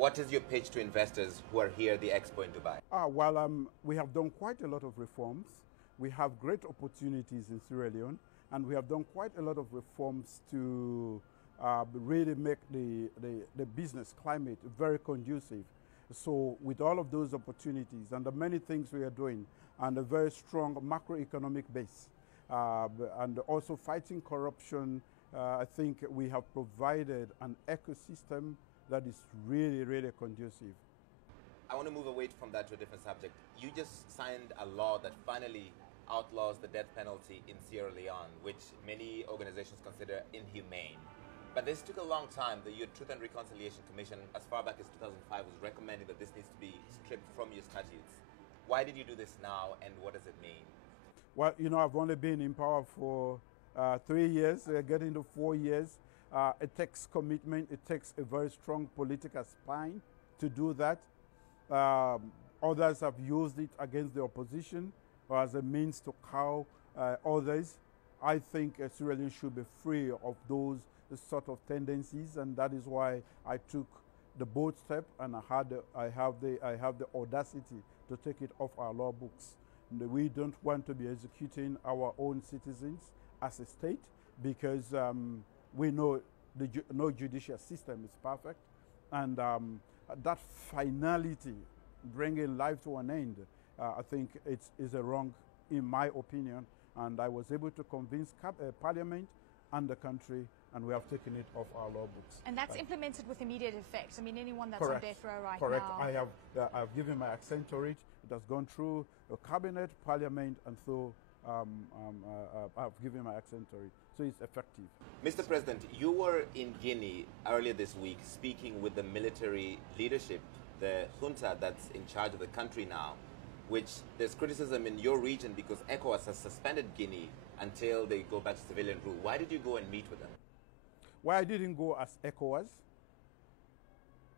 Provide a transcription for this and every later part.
What is your pitch to investors who are here at the expo in Dubai? We have done quite a lot of reforms. We have great opportunities in Sierra Leone, and we have done quite a lot of reforms to really make the business climate very conducive. So with all of those opportunities and the many things we are doing and a very strong macroeconomic base and also fighting corruption, I think we have provided an ecosystem that is really, really conducive. I want to move away from that to a different subject. You just signed a law that finally outlaws the death penalty in Sierra Leone, which many organizations consider inhumane. But this took a long time. The Truth and Reconciliation Commission, as far back as 2005, was recommending that this needs to be stripped from your statutes. Why did you do this now, and what does it mean? Well, I've only been in power for 3 years, getting to 4 years. It takes commitment. It takes a very strong political spine to do that. Others have used it against the opposition or as a means to cow others. I think Sierra Leone should be free of those sort of tendencies, and that is why I took the bold step, and I have the audacity to take it off our law books. We don't want to be executing our own citizens as a state because we know no judicial system is perfect, and that finality, bringing life to an end, I think is a wrong, in my opinion. And I was able to convince Parliament and the country, and we have taken it off our law books. And that's implemented with immediate effect. I mean, anyone that's Correct. on death row right Correct. now. I've given my assent to it. It has gone through the cabinet, Parliament, and so I've given my assent to it. So it's effective. Mr. President, you were in Guinea earlier this week speaking with the military leadership, the junta that's in charge of the country now, which there's criticism in your region because ECOWAS has suspended Guinea until they go back to civilian rule. Why did you go and meet with them? Why I didn't go as ECOWAS.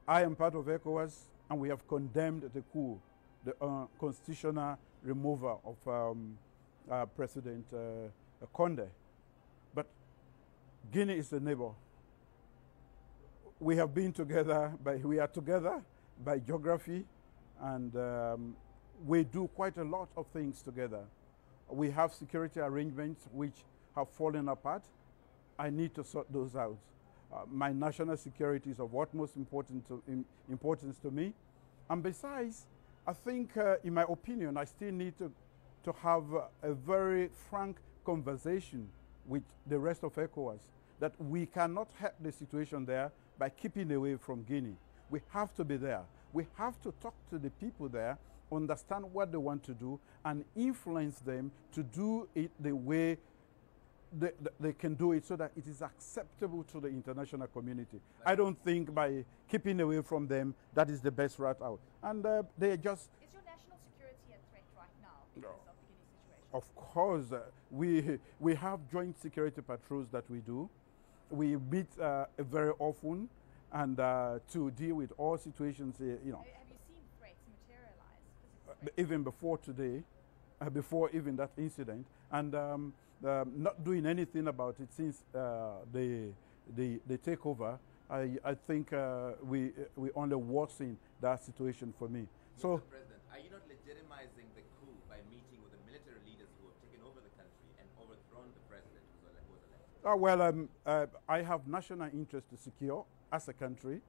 I am part of ECOWAS, and we have condemned the coup, the constitutional removal of President Condé. But Guinea is a neighbor. We have been together, we are together by geography, and we do quite a lot of things together. We have security arrangements which have fallen apart. I need to sort those out. My national security is of utmost importance to me. And besides, I think, in my opinion, I still need to have a very frank conversation with the rest of ECOWAS that we cannot help the situation there by keeping away from Guinea. We have to be there. We have to talk to the people there, understand what they want to do, and influence them to do it the way they can do it so that it is acceptable to the international community. I don't think by keeping away from them that is the best route out. And they just... Is your national security a threat right now because of the Guinea situation? Of course. We have joint security patrols that we do. We meet very often, and to deal with all situations, Have you seen threats materialize? Even before today, before even that incident, and not doing anything about it since the takeover, I think we only worsen that situation for me. So, Mr. President, are you not legitimizing the coup by meeting with the military leaders who have taken over the country and overthrown the president who was elected? I have national interest to secure as a country,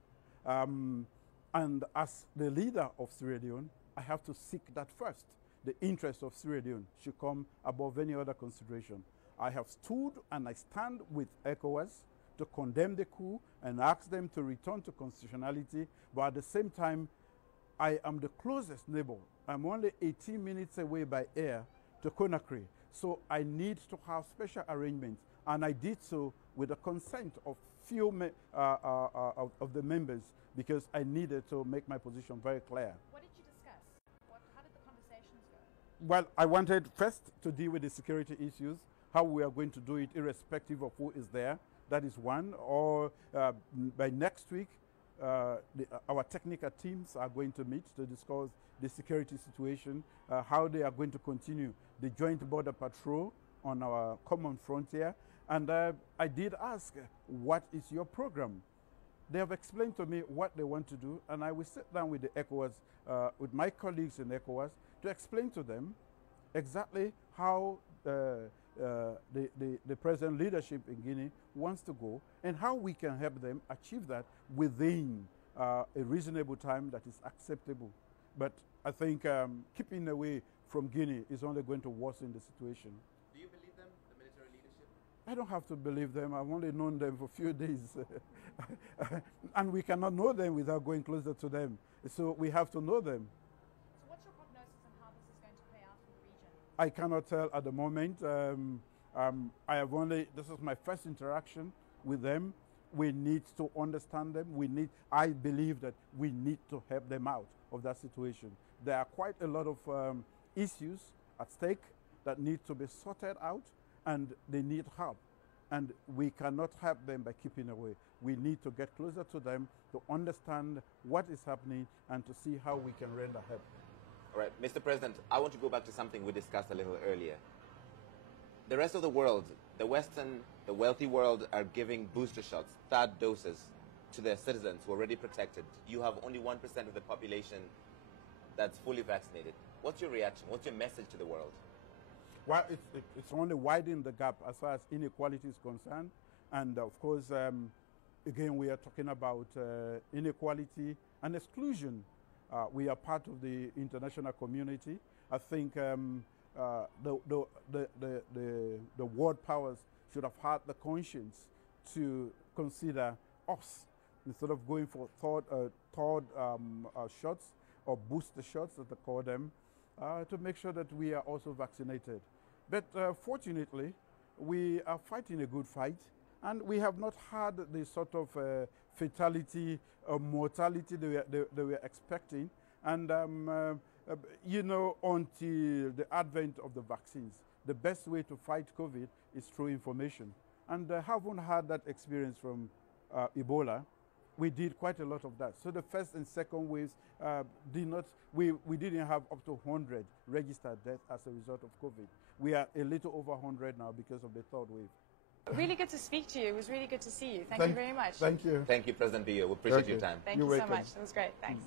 and as the leader of Sierra Leone, I have to seek that first. The interest of Sierra Leone should come above any other consideration. I have stood and I stand with ECOWAS to condemn the coup and ask them to return to constitutionality, but at the same time, I am the closest neighbor. I'm only 18 minutes away by air to Conakry, so I need to have special arrangements, and I did so with the consent of few of the members because I needed to make my position very clear. What did you discuss? How did the conversations go? Well, I wanted first to deal with the security issues, how we are going to do it irrespective of who is there. That is one. Or by next week, our technical teams are going to meet to discuss the security situation, how they are going to continue the joint border patrol on our common frontier. And I did ask, what is your program? They have explained to me what they want to do, and I will sit down with the ECOWAS, with my colleagues in ECOWAS, to explain to them exactly how the present leadership in Guinea wants to go, and how we can help them achieve that within a reasonable time that is acceptable. But I think keeping away from Guinea is only going to worsen the situation. Do you believe them, the military leadership? I don't have to believe them. I've only known them for a few days. And we cannot know them without going closer to them. So we have to know them. So what's your prognosis on how this is going to play out in the region? I cannot tell at the moment. I have only, this is my first interaction with them. We need to understand them. I believe that we need to help them out of that situation. There are quite a lot of issues at stake that need to be sorted out, and they need help. And we cannot help them by keeping away. We need to get closer to them to understand what is happening and to see how we can render help. All right, Mr. President, I want to go back to something we discussed a little earlier. The rest of the world, the Western, the wealthy world, are giving booster shots, third doses, to their citizens who are already protected. You have only 1% of the population that's fully vaccinated. What's your reaction? What's your message to the world? Well, it's only widening the gap as far as inequality is concerned. And of course, again, we are talking about inequality and exclusion. We are part of the international community. I think the world powers should have had the conscience to consider us instead of going for third shots or booster shots, as they call them, to make sure that we are also vaccinated. But fortunately, we are fighting a good fight, and we have not had the sort of fatality or mortality they were expecting. And, you know, until the advent of the vaccines, the best way to fight COVID is through information. And I haven't had that experience from Ebola. We did quite a lot of that. So the first and second waves we didn't have up to 100 registered deaths as a result of COVID. We are a little over 100 now because of the third wave. Really good to speak to you. It was really good to see you. Thank you very much. Thank you. Thank you, President Biya. We appreciate your time. Thank you so much. It was great. Thanks.